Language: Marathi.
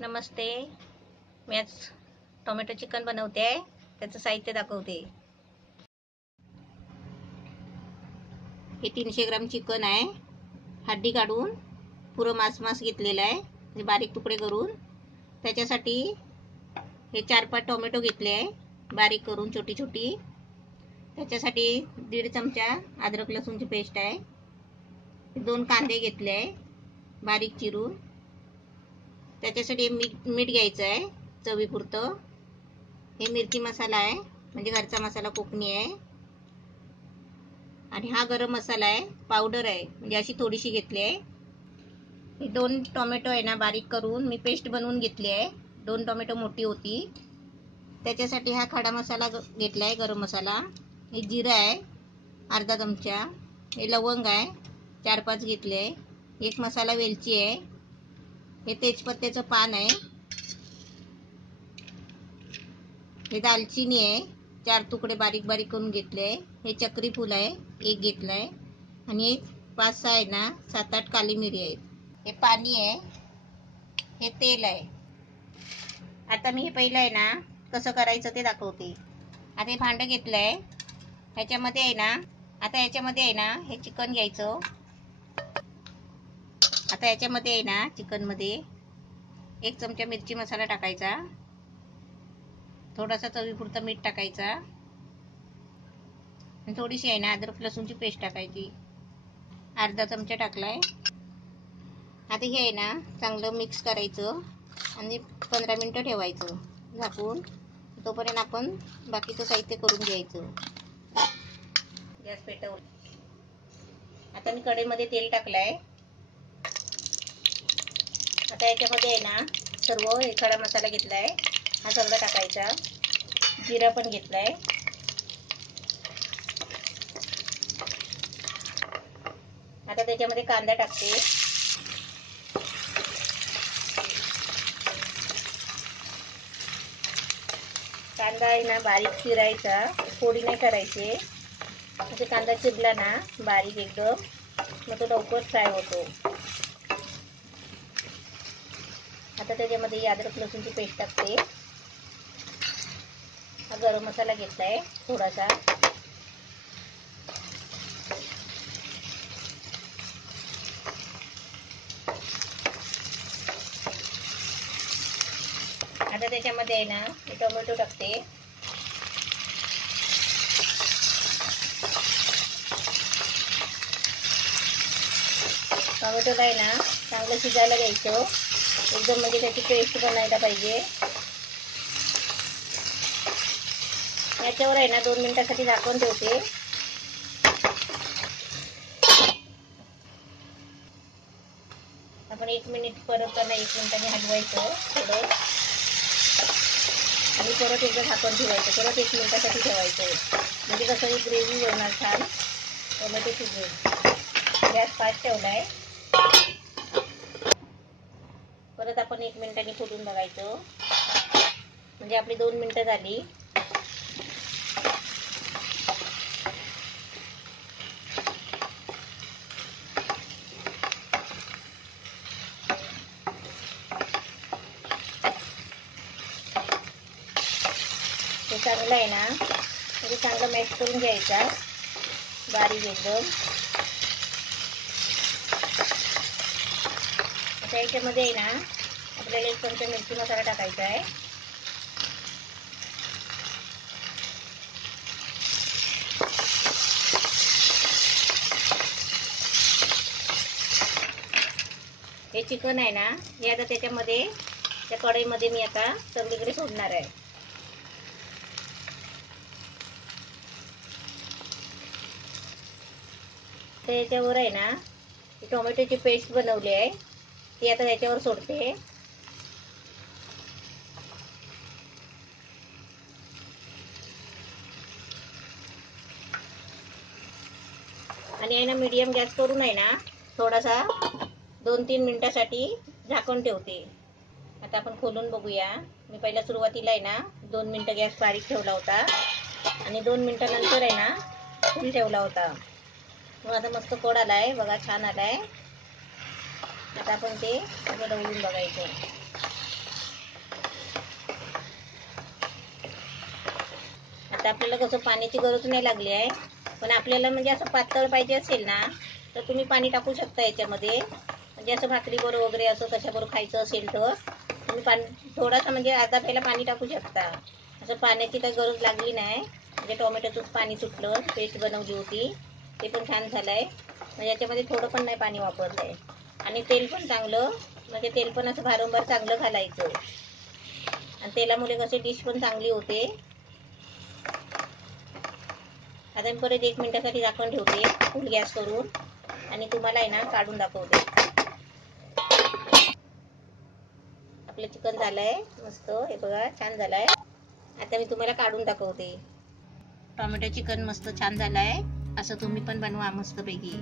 नमस्ते, मी आज टोमॅटो चिकन बनवते आहे. त्याचं साहित्य दाखवते. हे 300 ग्राम चिकन आहे. हड्डी काढून पुरं मांस घेतलेलं आहे, म्हणजे बारीक तुकडे करून. त्याच्यासाठी हे 4-5 टोमॅटो घेतले आहे, बारीक करून छोटी छोटी. त्याच्यासाठी 1.5 चमचा अद्रक लसूणची पेस्ट आहे. 2 कांदे घेतले आहे बारीक चिरून. त्याच्यासाठी मीठ घ्यायचं आहे चवीपुरतं. हे मिरची मसाला आहे, म्हणजे घरचा मसाला कोकणी आहे. आणि हा गरम मसाला आहे, पावडर आहे, म्हणजे अशी थोडीशी घेतली आहे. हे 2 टोमॅटो आहे ना, बारीक करून मी पेस्ट बनवून घेतली आहे. 2 टोमॅटो मोठी होती. त्याच्यासाठी हा खडा मसाला घेतला आहे, गरम मसाला. हे जिरं आहे अर्धा चमचा. हे लवंग आहे 4-5 घेतले. एक मसाला वेलची आहे. हे तेजपत्त्याचं पान आहे. हे दालचिनी आहे, 4 तुकडे बारीक बारीक करून घेतले. हे चक्री फूल आहे, 1 घेतलंय. आणि एक 5-6 आहे ना, 7-8 काली मिरी आहेत. हे पाणी आहे. हे तेल आहे. आता मी हे पहिलं आहे ना कसं करायचं ते दाखवते. आता हे भांडं घेतलंय. ह्याच्यामध्ये आहे ना, हे चिकन घ्यायचं. आता याच्यामध्ये आहे ना, चिकन मध्ये 1 चमचा मिरची मसाला टाकायचा. थोडासा चवीपुरता मीठ टाकायचा. आणि थोडीशी आहे ना अद्रक लसूणची पेस्ट टाकायची. अर्धा चमचा टाकलाय. आता हे आहे ना चांगलं मिक्स करायचं आणि 15 मिनिटं ठेवायचं झाकून. तोपर्यंत आपण बाकीचं साहित्य करून घ्यायचं. गॅस पेटवला. आता मी कढईमध्ये तेल टाकलंय. आता याच्यामध्ये आहे ना सर्व हे खडा मसाला घेतलाय, हा सगळं टाकायचा. जिरा पण घेतलाय. आता त्याच्यामध्ये कांदा टाकते. कांदा आहे ना बारीक चिरायचा, फोडी नाही करायची. म्हणजे कांदा चिरला ना बारीक एकदम, मग तो लवकर फ्राय होतो. आता त्याच्यामध्ये अद्रक लसूणची पेस्ट टाकते. हा गरम मसाला घेतलाय थोडासा. आता त्याच्यामध्ये आहे ना टोमॅटो टाकते. टोमॅटोला आहे ना चांगलं शिजायला द्यायचं एकदम, म्हणजे त्याची पेस्ट बनायला पाहिजे. याच्यावर आहे ना 2 मिनिटासाठी झाकून ठेवते. आपण 1 मिनिट परत त्यांना 1 मिनिटाने हलवायचं थोडं. आणि परत एकदा झाकून ठेवायचं. परत 1 मिनिटासाठी ठेवायचं, म्हणजे कसं ही ग्रेव्ही होणार छान, टोमॅटो शिजेल. गॅस फास्ट ठेवलाय. परत आपण 1 मिनिटाने खोलून बघायचं, म्हणजे आपली 2 मिनिटं झाली. हे चांगलं आहे ना, म्हणजे चांगलं मॅश करून घ्यायचा बारीक एकदम. आता याच्यामध्ये आहे ना आपल्याला 1 चमचा मिरची मसाला टाकायचा आहे. हे चिकन आहे ना, हे आता त्याच्यामध्ये त्या कढईमध्ये मी आता सगळीकडे सोडणार आहे. त्याच्यावर आहे ना टोमॅटोची पेस्ट बनवली आहे, ती आता त्याच्यावर सोडते. आणि आहे ना मीडियम गॅस करून आहे ना थोडासा 2-3 मिनिटासाठी झाकून ठेवते. आता आपण खोलून बघूया. मी पहिला सुरुवातीला आहे ना 2 मिनिटं गॅस बारीक ठेवला होता आणि 2 मिनिटानंतर आहे ना फुल ठेवला होता. मग आता मस्त कड आलाय बघा, छान आलाय. आता आपण ते ढवळून बघायचं. आता आपल्याला कसं पाण्याची गरज नाही लागली आहे, पण आपल्याला म्हणजे असं पातळ पाहिजे असेल ना तर तुम्ही पाणी टाकू शकता याच्यामध्ये. म्हणजे असं भाकरीबरोबर वगैरे असं कशाबरोबर खायचं असेल तर तुम्ही पाणी थोडासा म्हणजे अर्धा पेला पाणी टाकू शकता. असं पाण्याची काही गरज लागली नाही. म्हणजे टोमॅटोचंच पाणी सुटलं, पेस्ट बनवली होती ते पण छान झालंय. म्हणजे याच्यामध्ये थोडं पण नाही पाणी वापरलंय. आणि तेल पण चांगलं, म्हणजे तेल पण असं भारंभार चांगलं घालायचं. आणि तेलामुळे कसे डिश पण चांगली होते. आता मी परत 1 मिनिटासाठी झाकण ठेवते फुल गॅस करून आणि तुम्हाला आहे ना काढून दाखवते. आपलं चिकन झालंय मस्त, हे बघा छान झालंय. आता मी तुम्हाला काढून दाखवते. टोमॅटो चिकन मस्त छान झालंय. असं तुम्ही पण बनवा मस्तपैकी.